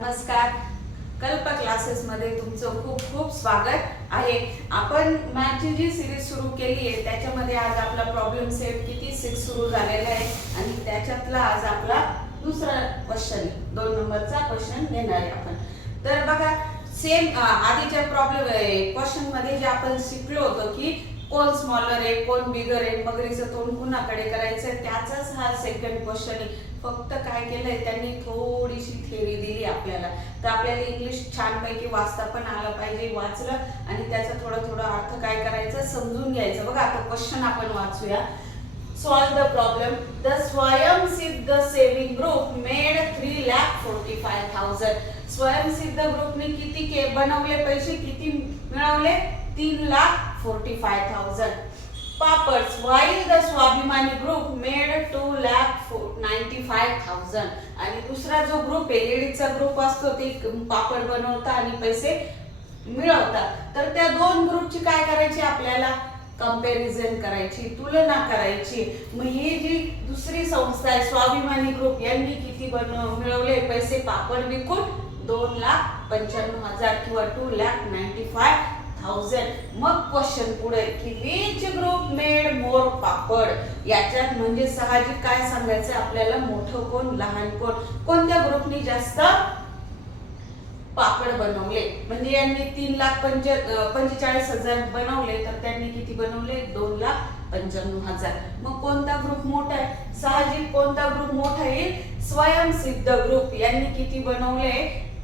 नमस्कार. कल्प क्लासेस मध्ये तुमचं खूप खूप स्वागत आहे. आपण मॅथची जी सिरीज सुरू केली आहे त्याच्यामध्ये आज आपला प्रॉब्लेम सेट किती 6 सुरू झालेला आहे आणि त्याच्यातला आज आपला दुसरा क्वेश्चन 2 नंबरचा क्वेश्चन घेणार आहे आपण. तर बघा, सेम आधीच्या प्रॉब्लेम क्वेश्चन मध्ये जे आपण शिकलो होतो की कोण स्मॉलर आहे कोण बिगर आहे, मगरीचं तोंड कुणाकडे करायचं, त्याचाच हा सेकंड क्वेश्चन आहे. फक्त काय केलंय त्यांनी थोडीशी थेअरी दिली आपल्याला, तर आपल्याला इंग्लिश छानपैकी वाचता पण आलं पाहिजे. वाचलं आणि त्याचा थोडा अर्थ काय करायचं समजून घ्यायचं. बघा आता क्वेश्चन आपण वाचूया. Solve the problem. The Swayamsiddha saving group made 3,45,000. Swayamsiddha ग्रुपने किती बनवले पैसे, किती मिळवले? 3,45,000. Papads. while the Swabhimani group made 2,95,000. आणि दुसरा जो ग्रुप आहे लेडीजचा ग्रुप असतो ते पापड बनवता आणि पैसे मिळवतात. तर त्या दोन ग्रुपची काय करायची आपल्याला? कंपॅरिझन करायची, तुलना करायची. मग ही जी दुसरी संस्था आहे स्वाभिमानी ग्रुप, यांनी किती मिळवले पैसे पापड विकून? 2,95,000 किंवा 2,95,000. मग क्वेश्चन पुढे की विच ग्रुप मेड मोर पापड. याच्यात म्हणजे साहजिक काय सांगायचं आपल्याला, मोठं कोण लहान कोण, कोणत्या ग्रुपनी जास्त पापड बनवले. म्हणजे यांनी 3,45,000 बनवले तर त्यांनी किती बनवले? 2,95,000. मग कोणता ग्रुप मोठा आहे? साहजिक कोणता ग्रुप मोठा येईल? स्वयंसिद्ध ग्रुप. यांनी किती बनवले?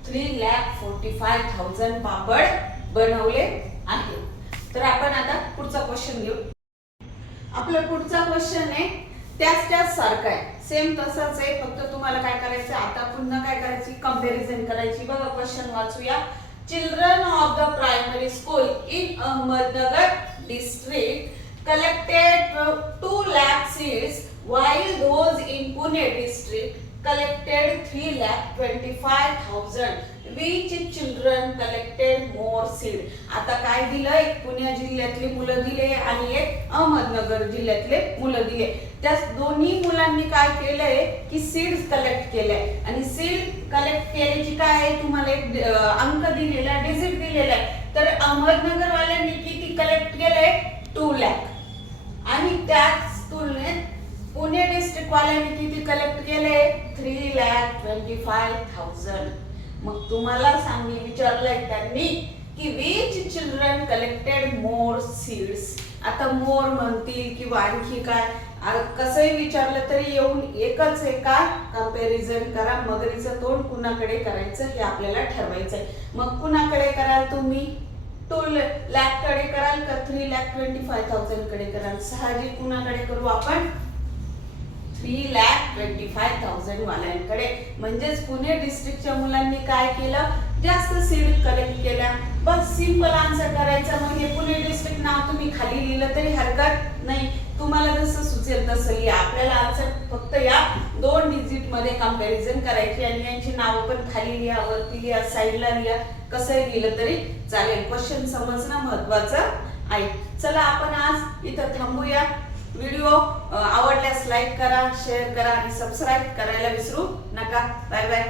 3,45,000 पापड बनवले आहे. तर आपण आता पुढचा क्वेश्चन घेऊ. आपला पुढचा क्वेश्चन आहे त्याच सारखा आहे, सेम तसंच आहे, फक्त तुम्हाला काय करायचं आता पुन्हा काय करायची? कंपॅरिझन करायची. बघा क्वेश्चन वाचूया. Children of the primary school in Ahmednagar district collected 2 lakh seeds while those in Pune district collected 3,25,000. Which children collected more seed? आता काय दिलंय? पुणे जिल्ह्यातली मुलं दिले आणि एक अहमदनगर जिल्ह्यातले मुलं दिले. त्या दोन्ही मुलांनी काय केलंय की सीड्स कलेक्ट केलंय आणि सीड कलेक्ट केल्याची काय आहे तुम्हाला एक अंक दिलेला आहे, डिजिट दिलेला आहे. तर अहमदनगर वाल्यांनी किती कलेक्ट केलंय? 2 lakh. आणि त्याच तुलनेत पुणे डिस्ट्रिक्ट वाल्यांनी किती कलेक्ट केले? 3,25,000. मग तुम्हाला विचारलंय त्यांनी की which children collected more seeds. आता मोर म्हणतील किंवा आणखी काय, कसंही विचारलं तरी येऊन एकच आहे का? कंपॅरिझन करा. मगरीचं तोंड कुणाकडे करायचं हे आपल्याला ठरवायचंय. मग कुणाकडे कराल तुम्ही? 2 lakh कडे कराल का 3,25,000 कडे कराल? साहजिक कुणाकडे करू आपण? 3,25,000 वाल्यांकडे. म्हणजेच पुणे डिस्ट्रिक्टच्या मुलांनी काय केलं? जास्त सीड कलेक्ट केल्या. बस सिंपल आन्सर करायचा. मग हे पुणे डिस्ट्रिक्ट नाव तुम्ही खाली लिहिलं तरी हरकत नाही, तुम्हाला जसं सुचेल तसं लिहा. आपल्याला आन्सर फक्त या 2 डिजिट मध्ये कंपॅरिझन करायची आणि यांची नावं पण खाली लिहा, वरती लिहा, साईडला लिहा, कसंही लिहिलं तरी चालेल. क्वेश्चन समजणं महत्वाचं आहे. चला आपण आज इथं थांबूया. व्हिडिओ आवडल्यास लाईक करा, शेअर करा आणि सबस्क्राईब करायला विसरू नका. Bye bye.